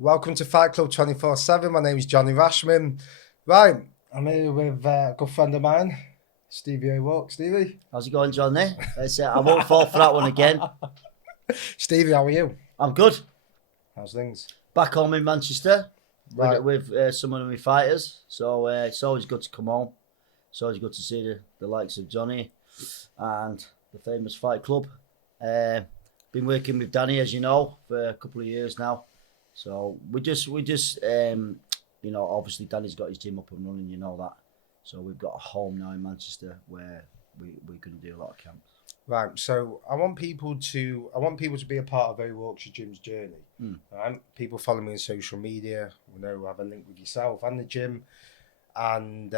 Welcome to Fight Club 24/7. My name is Johnny Rashman. Right, I'm here with a good friend of mine, Stevie O'Rourke. Stevie? How's it going, Johnny? I won't fall for that one again. Stevie, how are you? I'm good. How's things? Back home in Manchester Right. with some of my fighters. So it's always good to come home. It's always good to see the likes of Johnny and the famous Fight Club. Been working with Danny, as you know, for a couple of years now. So we just obviously Danny's got his gym up and running, you know that. So we've got a home now in Manchester where we're going to do a lot of camps. Right, so I want people to be a part of O'Rourke's gym's journey. Right? People follow me on social media. We know I have a link with yourself and the gym, and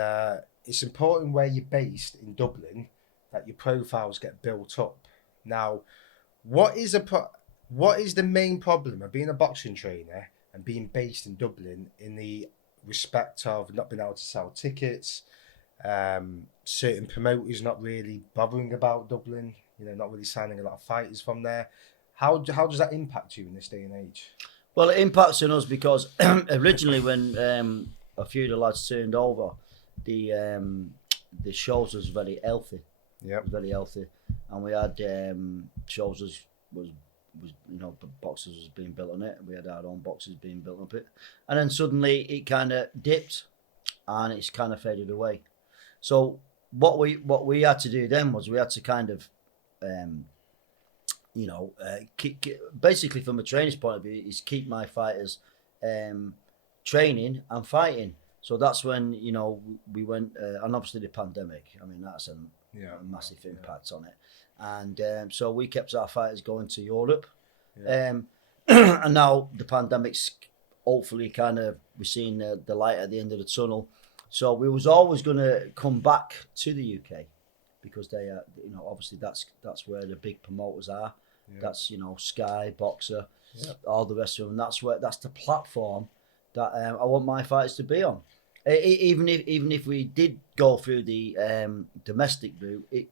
it's important where you're based in Dublin that your profiles get built up. Now, what is the main problem of being a boxing trainer and being based in Dublin in the respect of not being able to sell tickets, certain promoters not really bothering about Dublin, not really signing a lot of fighters from there? How does that impact you in this day and age? Well, it impacts on us because originally when a few of the lads turned over, the shows was very healthy. Yeah. Very healthy, and we had shows was boxes was being built on it. We had our own boxes being built up it, and then suddenly it kind of dipped, and it's kind of faded away. So what we had to do then was we had to kind of, basically from a trainer's point of view, is keep my fighters training and fighting. So that's when we went, and obviously the pandemic. I mean that's a massive impact on it, and so we kept our fighters going to Europe, and now the pandemic's hopefully kind of we're seeing the light at the end of the tunnel. So we was always going to come back to the UK because they are, obviously that's where the big promoters are. Yeah. That's Sky, Boxer, all the rest of them. That's the platform that I want my fighters to be on. Even if we did go through the domestic route,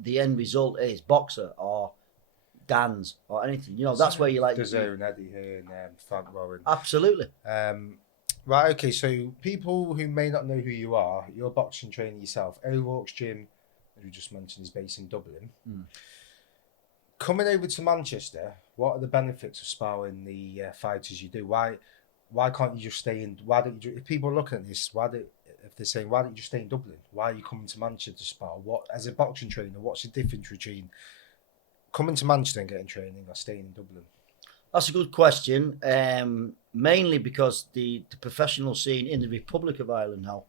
the end result is Boxer or Dan's or anything. That's where you like. Desire and Eddie here and Frank Warren. Absolutely. Right, okay, so people who may not know who you are, you're a boxing trainer yourself. O'Rourke's gym, as we just mentioned, is based in Dublin. Coming over to Manchester, what are the benefits of sparring the fighters you do? Why can't you just stay in? Why don't you? If people are looking at this, if they're saying, why don't you just stay in Dublin? Why are you coming to Manchester to spar? What, as a boxing trainer, what's the difference between coming to Manchester and getting training or staying in Dublin? That's a good question. Mainly because the professional scene in the Republic of Ireland now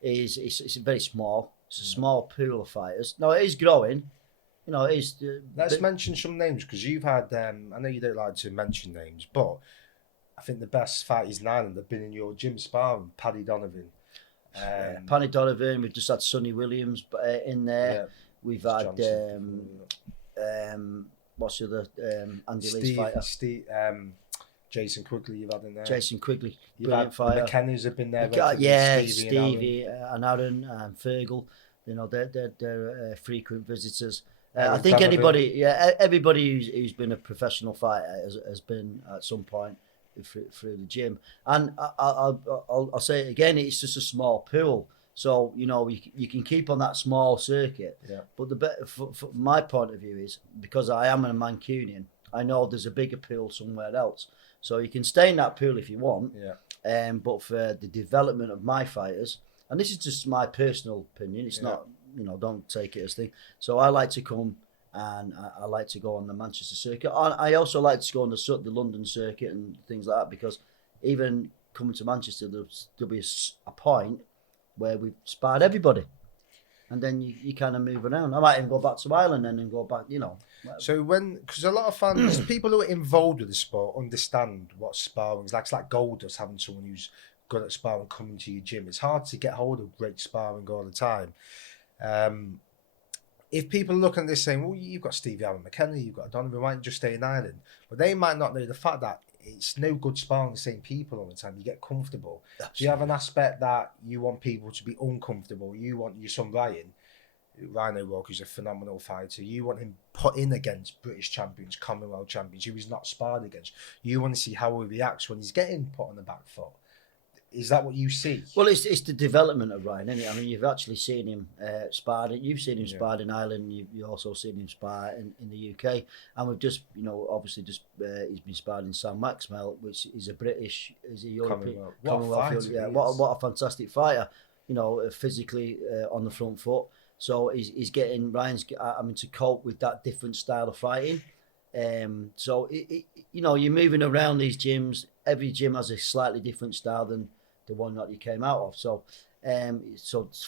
is very small. It's a small pool of fighters. No, it is growing. It is. Let's mention some names because you've had. I know you don't like to mention names, but I think the best fighters in Ireland have been in your gym sparring. Paddy Donovan. Paddy Donovan. We've just had Sonny Williams in there. Yeah. We've had what's the other Andy Lee's fighter? Jason Quigley you've had in there. Jason Quigley, brilliant fighter. McKenna's have been there. Stevie and Aaron and Fergal. They're frequent visitors. I think everybody who's been a professional fighter has been at some point through the gym. And I'll say it again, it's just a small pool. So, you can keep on that small circuit. Yeah. But from my point of view is, because I am a Mancunian, I know there's a bigger pool somewhere else. So you can stay in that pool if you want. Yeah. But for the development of my fighters, and this is just my personal opinion, it's not, don't take it as thing. So I like to come and I like to go on the Manchester circuit. I also like to go on the London circuit and things like that, because even coming to Manchester, there'll be a point where we've sparred everybody, and then you kind of move around. I might even go back to Ireland and then go back, So because a lot of fans, people who are involved with the sport understand what sparring is like. It's like gold dust having someone who's good at sparring coming to your gym. It's hard to get hold of great sparring all the time. If people look at this saying, well, you've got Stevie Allen McKenna, you've got Donovan, why don't you just stay in Ireland? But they might not know the fact that it's no good sparring the same people all the time. You get comfortable. Absolutely. Do you have an aspect that you want people to be uncomfortable? You want your son Ryan Ryan O'Rourke's a phenomenal fighter. You want him put in against British champions, Commonwealth champions, who he's not sparred against. You want to see how he reacts when he's getting put on the back foot. Is that what you see? Well, it's the development of Ryan, isn't it? I mean, you've actually seen him sparred. You've seen him sparred in Ireland. You've also seen him spar in the UK. And we've just, obviously he's been sparred in Sam Maxwell, which is a British, is a European Commonwealth. What a fantastic fighter. Physically on the front foot. So he's getting Ryan's having to cope with that different style of fighting. So you're moving around these gyms. Every gym has a slightly different style than the one that you came out of. So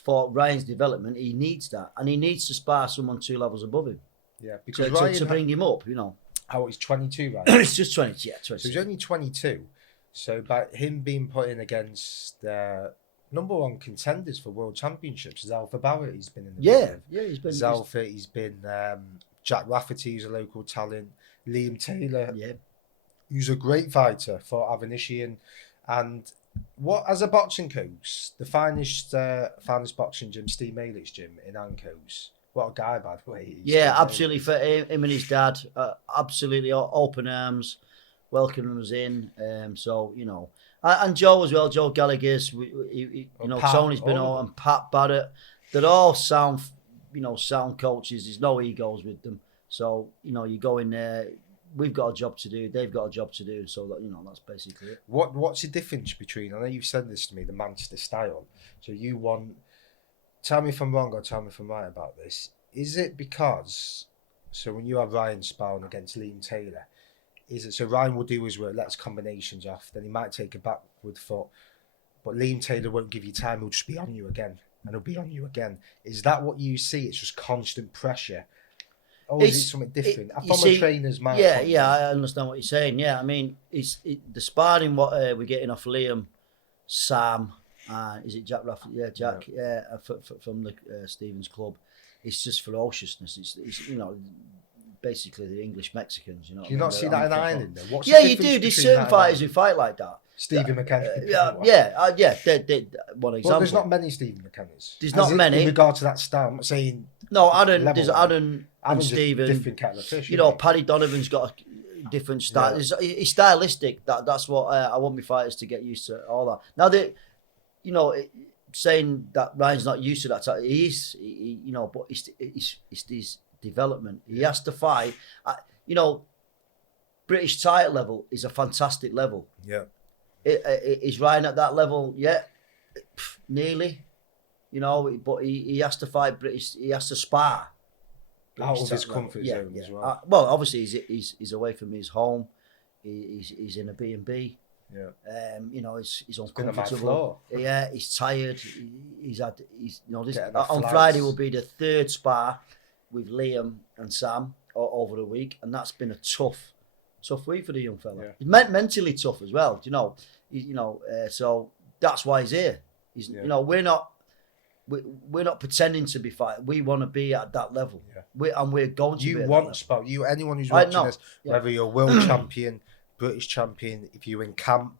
for Ryan's development, he needs that, and he needs to spar someone 2 levels above him. Yeah, because Ryan to bring him up. How he's 22, right? It's just 20. Yeah, 20. So he's only 22. So by him being put in against number 1 contenders for world championships is Alpha Barrett. He's been in the he's been Alpha. He's been Jack Rafferty, who's a local talent. Liam Taylor, who's a great fighter for Avaneshian. And what, as a boxing coach, the finest boxing gym, Steve Malick's gym in Ancoats. What a guy, by the way. Absolutely. For him and his dad, absolutely open arms, welcoming us in. And Joe as well, Joe Gallagher's, Tony's been on, and Pat Barrett. They're all sound coaches. There's no egos with them. So, you go in there, we've got a job to do, they've got a job to do. So, that's basically it. What's the difference between, I know you've said this to me, the Manchester style. So you want, tell me if I'm wrong or tell me if I'm right about this. Is it because, so when you have Ryan sparring against Liam Taylor, is it so Ryan will do his work, lets combinations off, then he might take a backward foot, but Liam Taylor won't give you time, he'll just be on you again, and he'll be on you again. Is that what you see? It's just constant pressure? Or is it something different? From a trainer's mind. Yeah, I understand what you're saying. Yeah, I mean, the sparring what we're getting off Liam, Sam, is it Jack Rafferty? Yeah, Jack. Yeah, from the Stevens Club. It's just ferociousness. It's basically the English Mexicans. Do you not see that in Ireland? Though? What's you do. There's certain fighters who fight like that. Stephen McKenna. They're one example. Well, there's not many Stephen McKennas. There's not many. In regard to that style, I'm not saying... No, there's Aaron and Stephen. Different kind of fish. Paddy Donovan's got a different style. Yeah. It's stylistic. That's what I want my fighters to get used to, all that. Now, saying that Ryan's not used to that, he is, but it's his development. He has to fight. British title level is a fantastic level. Yeah. Is Ryan at that level? Yeah, nearly. But he has to fight British. He has to spar. Out of his comfort zone as well. Well, obviously he's away from his home. He's in a B&B. Yeah. He's uncomfortable. Yeah, he's tired. He's this on flights. Friday will be the 3rd spar with Liam and Sam over the week, and that's been a tough week for the young fella. Yeah. Mentally tough as well. So that's why he's here. We're not pretending to be fighting. We want to be at that level. Yeah. We're going to. Anyone who's watching this, whether you're world champion, British champion, if you're in camp,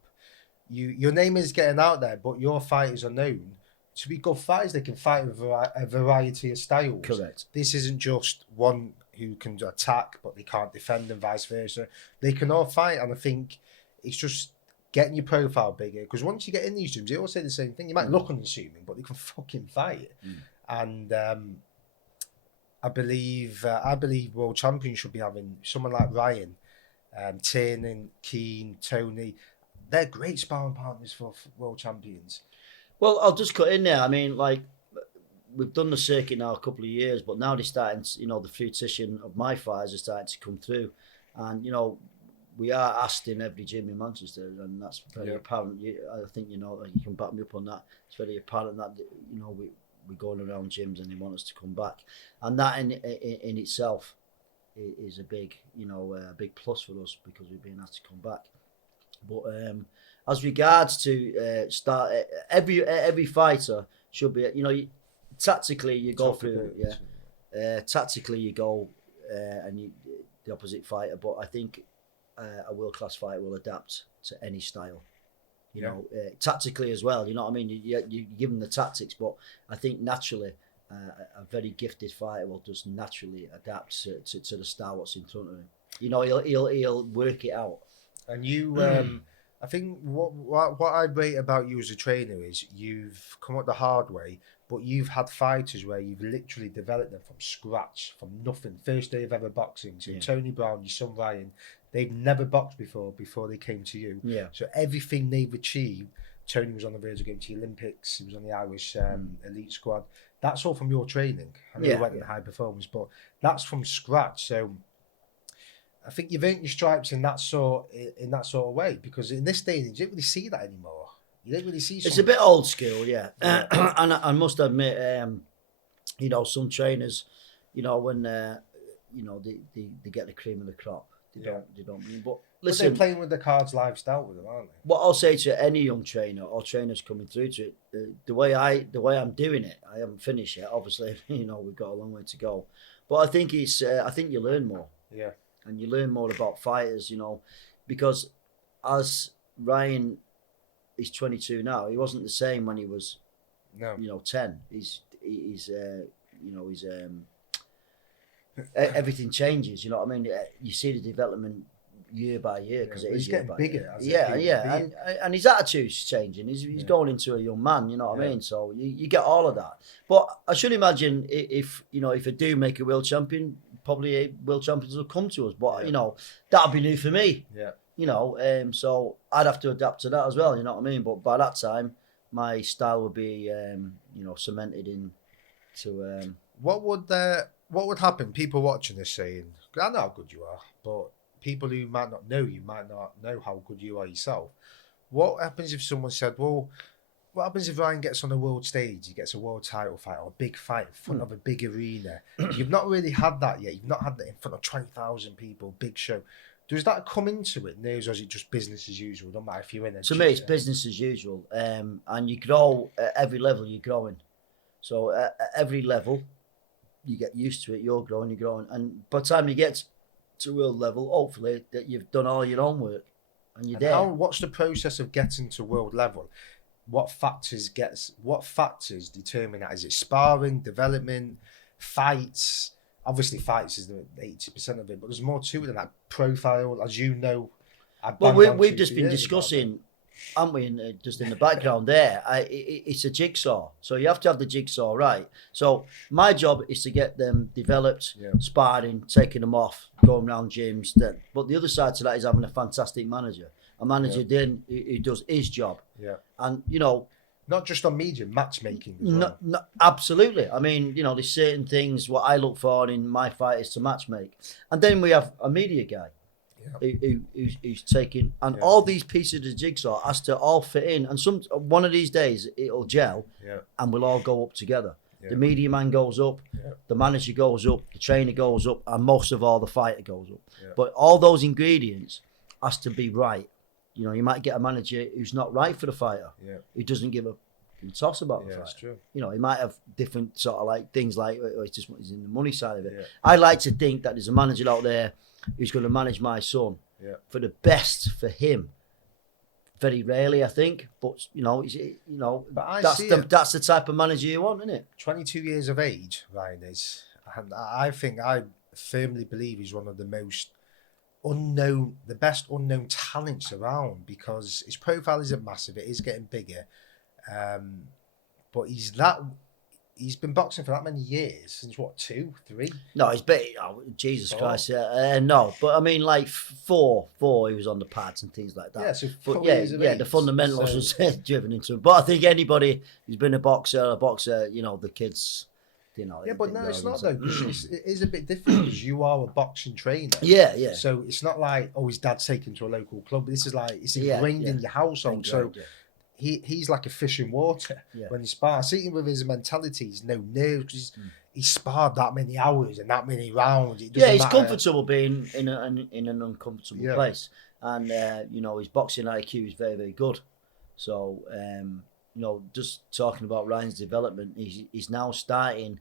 your name is getting out there. But your fighters are known to be good fighters. They can fight a variety of styles. Correct. This isn't just one who can attack, but they can't defend, and vice versa. They can all fight, and I think it's just getting your profile bigger, because once you get in these gyms, they all say the same thing. You might look unassuming, but they can fucking fight. And I believe world champions should be having someone like Ryan, Tiernan, Keane, Tony. They're great sparring partners for world champions. Well, I'll just cut in there. I mean, we've done the circuit now a couple of years, but now they're starting to, the fruition of my fighters are starting to come through. And, we are asked in every gym in Manchester, and that's very apparent. I think you can back me up on that. It's very apparent that we're going around gyms and they want us to come back, and that in itself is a big big plus for us, because we've been asked to come back. But as regards to start, every fighter should be tactically you go through tactically you go and the opposite fighter, but I think. A world-class fighter will adapt to any style, tactically as well. You know what I mean? You give them the tactics, but I think naturally a very gifted fighter will just naturally adapt to the style what's in front of him. You know, he'll work it out. And you, I think what I rate about you as a trainer is you've come up the hard way, but you've had fighters where you've literally developed them from scratch, from nothing. First day of ever boxing. So Tony Brown, your son Ryan, they've never boxed before they came to you. Yeah. So everything they've achieved, Tony was on the verge of going to the Olympics. He was on the Irish elite squad. That's all from your training. I know you went in high performance, but that's from scratch. So I think you've earned your stripes in that sort of way, because in this day and age, you don't really see that anymore. You don't really see. It's a bit old school, yeah. And I must admit, you know, some trainers, you know, when you know they get the cream of the crop, they don't mean. But listen, they're playing with the cards lifestyle with them, aren't they? What I'll say to any young trainer or trainers coming through to it, the way I'm doing it, I haven't finished yet. Obviously, you know, we've got a long way to go, but I think I think you learn more. Yeah. And you learn more about fighters, you know, because as Ryan is 22 now, he wasn't the same when he was, you know, 10. He's you know, everything changes. You know what I mean? You see the development year by year, because he's getting bigger. And his attitude's changing. He's going into a young man. You know what I mean? So you get all of that. But I should imagine if you know, if I do make a world champion, probably world champions will come to us. But you know, that'll be new for me. Yeah. You know, so I'd have to adapt to that as well. You know what I mean? But by that time, my style would be, you know, cemented into. What would happen? People watching this saying, "I know how good you are," but people who might not know you might not know how good you are yourself. What happens if someone said, "Well, what happens if Ryan gets on a world stage? He gets a world title fight or a big fight in front of a big arena." You've not really had that yet. You've not had that in front of 20,000 people, big show. Does that come into it, or is it just business as usual? Don't matter if you're in a. To me, it's business as usual, and you grow at every level. You're growing, so at every level, you get used to it. You're growing, and by the time you get to world level, hopefully that you've done all your own work, and you're there. What's the process of getting to world level? What factors determine that? Is it sparring, development, fights? Obviously, fights is the 80% of it, but there's more to it than that. Profile, as you know. Well, we've just been discussing, haven't we? Just in the background there, it's a jigsaw. So you have to have the jigsaw right. So my job is to get them developed, sparring, taking them off, going around gyms. But the other side to that is having a fantastic manager. A manager then who does his job. Yeah. And, you know, not just on media, matchmaking as well. No, absolutely. I mean, you know, there's certain things what I look for in my fighters to matchmake. And then we have a media guy who's taking, and all these pieces of the jigsaw has to all fit in. And one of these days it'll gel and we'll all go up together. Yeah. The media man goes up, the manager goes up, the trainer goes up, and most of all the fighter goes up. Yeah. But all those ingredients has to be right. You know, you might get a manager who's not right for the fighter, who doesn't give a toss about the fighter. That's true. You know, he might have different sort of like things like, he's in the money side of it. Yeah. I like to think that there's a manager out there who's going to manage my son for the best for him. Very rarely, I think, but that's the type of manager you want, isn't it? 22 years of age, Ryan is, and I firmly believe he's one of the most the best unknown talents around, because his profile isn't massive. It is getting bigger, but he's been boxing for that many years, since what, 2, 3? No, he's been, Jesus Christ, no, but I mean like 4 he was on the pads and things like that. Yeah, so 4 years of age. The fundamentals was driven into him. But I think anybody who's been a boxer, you know, the kids. You know, but no, it's not though. It is a bit different because you are a boxing trainer. Yeah. So it's not like, his dad's taken to a local club. This is like, it's ingrained in your household. So he's like a fish in water when he spars. Sitting with his mentality, he's no nerves because he's sparred that many hours and that many rounds. He's comfortable being in an uncomfortable place, and you know, his boxing IQ is very, very good. So you know, just talking about Ryan's development, he's now starting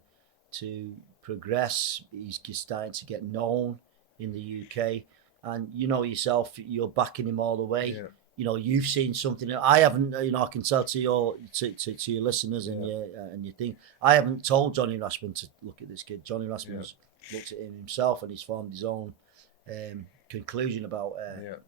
to progress. He's starting to get known in the UK, and you know yourself, you're backing him all the way. you've seen something I haven't. I can tell to your listeners and your thing. I haven't told Johnny Raspman to look at this kid. Johnny Raspman's looked at him himself and he's formed his own conclusion about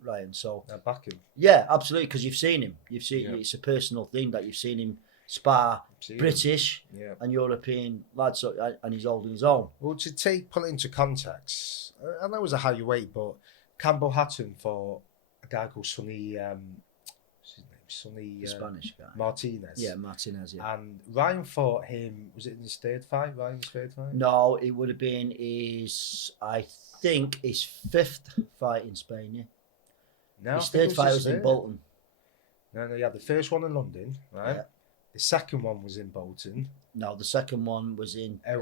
Ryan. So I back him. Yeah, absolutely, because you've seen him. It's a personal thing that you've seen him spar British and European lads, and he's holding his own. Well, to put it into context, I know it was a higher weight, but Campbell Hatton for a guy called Sonny, what's his name? Sonny Spanish guy. Martinez. Yeah, Martinez. Yeah. And Ryan fought him. Was it in his third fight? Ryan's third fight? No, it would have been I think his fifth fight in Spain. Yeah. No, his third fight was in Bolton. No, you had the first one in London, right? Yeah. The second one was in Bolton. No, the second one was in. It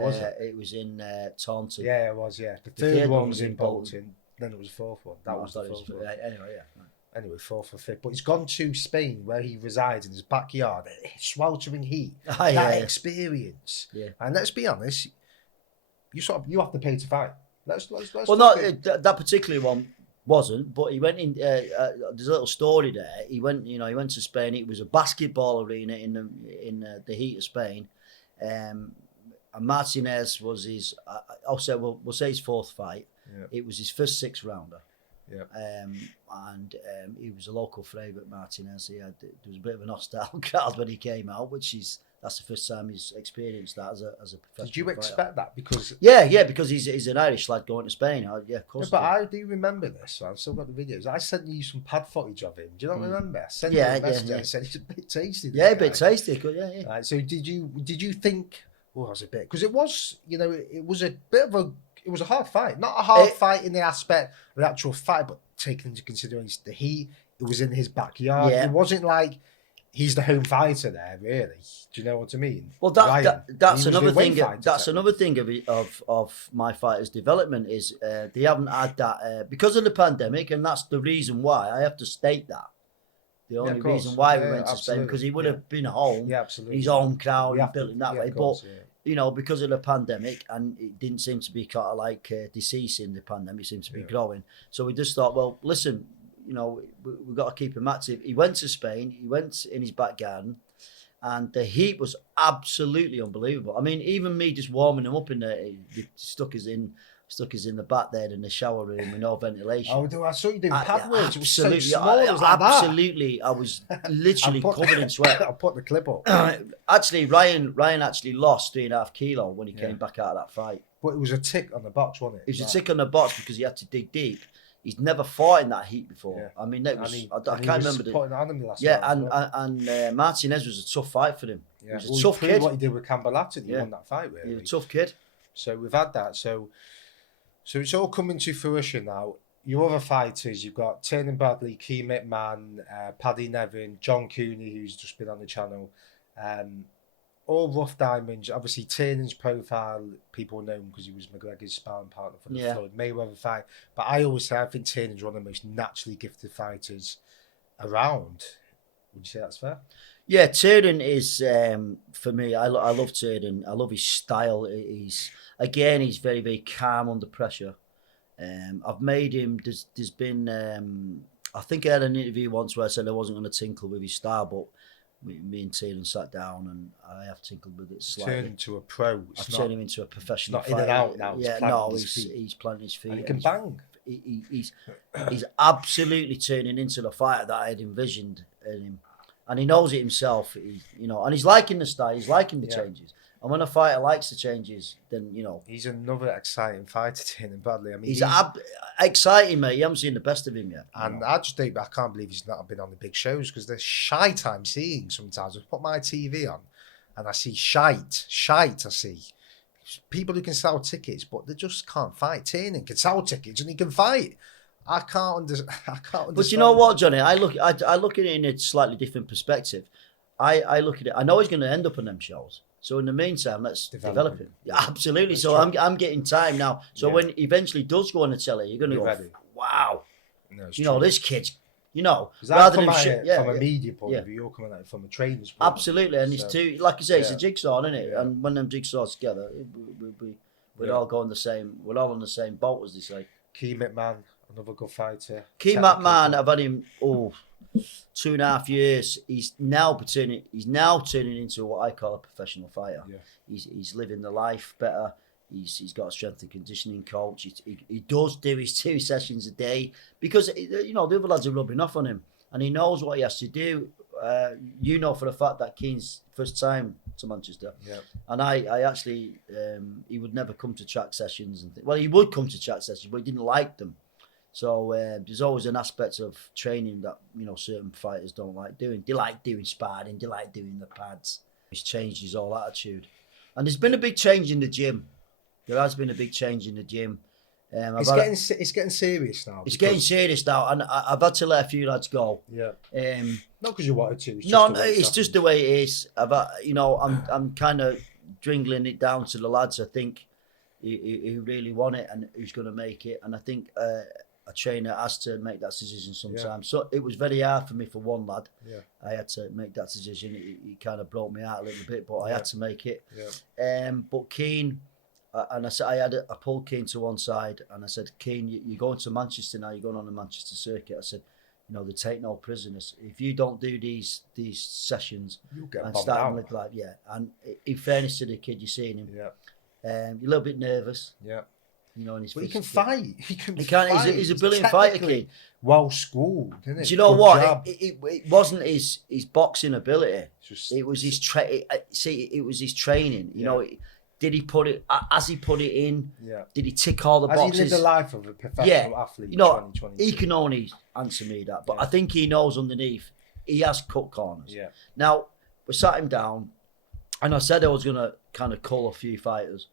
was in Taunton. Yeah, it was. Yeah, the third one was in Bolton. Then it was the fourth one. That was the fourth one. Anyway, yeah. Anyway, fourth or fifth. But he's gone to Spain, where he resides in his backyard. Sweltering heat. That experience. Yeah. And let's be honest, you have to pay to fight. Let's well, not that particular one wasn't, but he went in. There's a little story there. He went to Spain. It was a basketball arena in the heat of Spain. And Martinez was his. We'll say his fourth fight. Yeah. It was his first 6-rounder. Yeah. And he was a local favourite, Martinez. There was a bit of an hostile crowd when he came out, that's the first time he's experienced that as a professional. Did you expect that? Because because he's an Irish lad going to Spain. Of course. But I do remember this. So I've still got the videos. I sent you some pad footage of him. Do you not remember? I sent you a message. I said he's a bit tasty. A bit tasty. Yeah. Right, so did you think? Well, it was a bit because it was it was a bit of a. It was a hard fight. Not a hard fight in the aspect of the actual fight, but taking into consideration the heat, it was in his backyard. Yeah. It wasn't like he's the home fighter there, really. Do you know what I mean? Well, that's another thing. That's another thing of my fighter's development is they haven't had that because of the pandemic, and that's the reason why I have to state that. The only reason why we went to Spain because he would have been home, his own crowd, and built in that way. But because of the pandemic, and it didn't seem to be kind of like deceasing the pandemic, it seemed to be growing. So we just thought, well, listen, we've got to keep him active. He went to Spain, he went in his back garden, and the heat was absolutely unbelievable. I mean, even me just warming him up in there, he stuck us in the back there in the shower room with no ventilation. Oh, I saw you doing pad work. It was so small. Absolutely. I was literally covered in sweat. I'll put the clip up. Actually, Ryan actually lost 3.5 kilo when he came back out of that fight. But it was a tick on the box, wasn't it? It was a tick on the box because he had to dig deep. He's never fought in that heat before. Yeah. I mean, I can't remember. And Martinez was a tough fight for him. Yeah. He was a tough kid. What he did with Campbell Hatton, he won that fight, really. He was a tough kid. So we've had that. So it's all coming to fruition now. Your other fighters, you've got Tiernan Bradley, Keith McMahon, Paddy Nevin, John Cooney, who's just been on the channel. All rough diamonds. Obviously, Tiernan's profile, people know him because he was McGregor's sparring partner for the Floyd Mayweather fight. But I always say I think Tiernan's one of the most naturally gifted fighters around. Would you say that's fair? Yeah, Tiernan is, for me, I love Tiernan. I love his style. He's very, very calm under pressure. I've made him, there's been, I think I had an interview once where I said I wasn't going to tinkle with his style, but me and Tiernan sat down and I have tinkled with it slightly. Turned into a pro. I've turned him into a professional fighter. Not in and out now. Yeah, he's planting his feet. And he can bang. He's absolutely turning into the fighter that I had envisioned in him. And he knows it himself, and he's liking the style, he's liking the changes. And when a fighter likes the changes, then, He's another exciting fighter, Tiernan Bradley. I mean, he's exciting, mate. You haven't seen the best of him yet. And I can't believe he's not been on the big shows because the shite I'm seeing sometimes. I put my TV on and I see shite I see. People who can sell tickets, but they just can't fight. Tiernan can sell tickets and he can fight. I can't understand. But you know what, Johnny? I look at it in a slightly different perspective. I look at it. I know he's going to end up on them shows. So in the meantime, let's develop him. Yeah, absolutely. That's so I'm getting time now. So when he eventually does go on the telly, you're going to go, wow. No, this kid's, rather than from a media point of view, you're coming at it from a trainer's point. Absolutely, and it's too, like I say, it's a jigsaw, isn't it? Yeah. And when them jigsaws together, we're all going the same. We're all on the same boat, as they say. Keith McMahon, another good fighter. Keith McMahon, I've had him. Oh, 2.5 years, he's now turning into what I call a professional fighter. Yeah. He's living the life better. He's got a strength and conditioning coach. He does do his 2 sessions a day because the other lads are rubbing off on him, and he knows what he has to do. For a fact that Keane's first time to Manchester, and I actually he would never come to track sessions he would come to track sessions, but he didn't like them. So there's always an aspect of training that certain fighters don't like doing. They like doing sparring. They like doing the pads. He's changed his whole attitude, and there's been a big change in the gym. There has been a big change in the gym. It's getting serious now. It's getting serious now, and I've had to let a few lads go. Yeah. Not because you wanted to. It's just the way it is. I'm kind of dwindling it down to the lads. I think who really want it and who's going to make it. And I think a trainer has to make that decision sometimes. So it was very hard for me for one lad. Yeah. I had to make that decision. He kind of broke me out a little bit, but I had to make it. Yeah. But Keane. And I pulled Keane to one side and I said, Keane, you're going to Manchester now. You're going on the Manchester circuit. I said, they take no prisoners. If you don't do these sessions you'll get and bombed start out. with life, And in fairness to the kid, you're seeing him. Yeah. You're a little bit nervous. Yeah. And he's. But he can fight. He's a brilliant fighter, Keane. Well schooled, isn't it? Do you know what? It wasn't his boxing ability. It was his it was his training. Did he put it? Has he put it in? Yeah. Did he tick all the boxes? Has he lived the life of a professional athlete? In 2022? He can only answer me that, but I think he knows underneath. He has cut corners. Yeah. Now we sat him down, and I said I was going to kind of cull a few fighters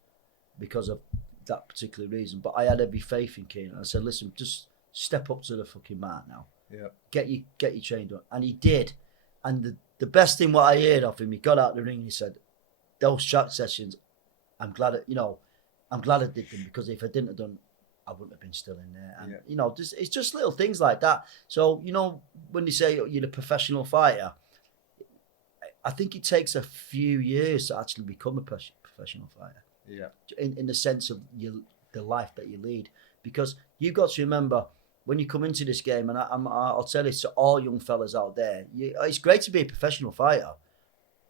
because of that particular reason. But I had every faith in Keane. I said, listen, just step up to the fucking mat now. Yeah. Get your train done, and he did. And the best thing what I heard of him, he got out the ring and he said, those track sessions. I'm glad I did them because if I didn't have done, I wouldn't have been still in there. And it's just little things like that. So when they say you're a professional fighter, I think it takes a few years to actually become a professional fighter. Yeah. In the sense of the life that you lead, because you've got to remember when you come into this game, and I'll tell this to all young fellas out there, it's great to be a professional fighter,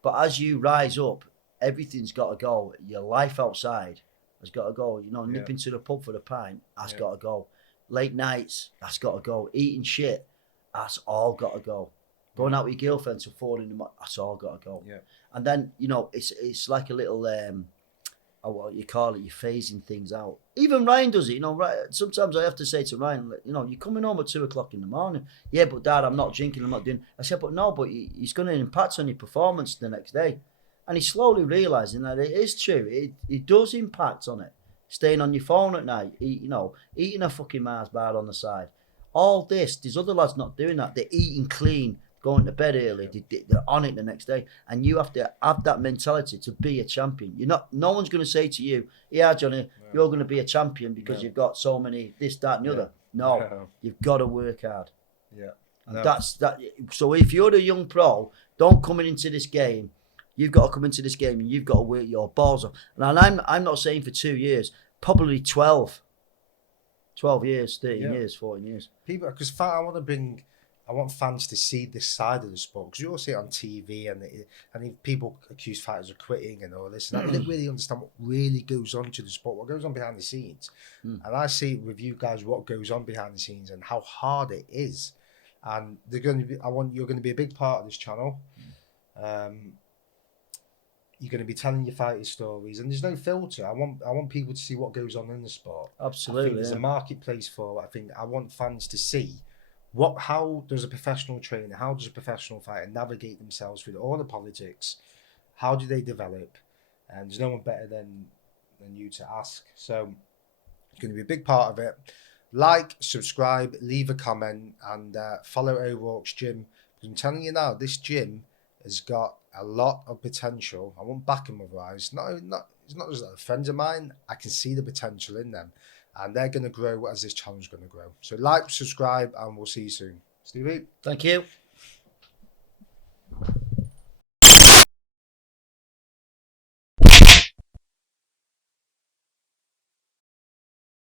but as you rise up, everything's got to go. Your life outside has got to go. Nipping to the pub for the pint, that's got to go. Late nights, that's got to go. Eating shit, that's all got to go. Going out with your girlfriend till 4 in the morning, that's all got to go. Yeah. And then, it's like a little, what you call it, you're phasing things out. Even Ryan does it, right? Sometimes I have to say to Ryan, you're coming home at 2 o'clock in the morning. Yeah, but Dad, I'm not drinking, I'm not doing. I said, but it's going to impact on your performance the next day. And he's slowly realising that it is true. It does impact on it. Staying on your phone at night, eating a fucking Mars bar on the side. All this, there's other lads not doing that. They're eating clean, going to bed early. They're on it the next day. And you have to have that mentality to be a champion. No one's going to say to you, yeah, Johnny, you're going to be a champion because you've got so many this, that and the other. No, you've got to work hard. Yeah. And that's that. So if you're a young pro, don't come into this game. You've got to come into this game and you've got to work your balls off. And I'm not saying for 2 years, probably 12 years, 13 years, 14 years. People, because I want fans to see this side of the sport, because you all see it on TV and if people accuse fighters of quitting and all this, and they don't really understand what really goes on to the sport, what goes on behind the scenes. And I see with you guys what goes on behind the scenes and how hard it is. And you're going to be a big part of this channel. You're going to be telling your fighters stories, and there's no filter. I want people to see what goes on in the sport. Absolutely, I think there's a marketplace for it. I want fans to see how does a professional trainer, how does a professional fighter navigate themselves through all the politics? How do they develop? And there's no one better than you to ask. So it's going to be a big part of it. Like, subscribe, leave a comment, and follow O'Rourke's gym. I'm telling you now, this gym has got a lot of potential. I won't back him otherwise. It's not just friends of mine. I can see the potential in them, and they're going to grow as this channel's going to grow. So like, subscribe, and we'll see you soon. Stevie. Thank you.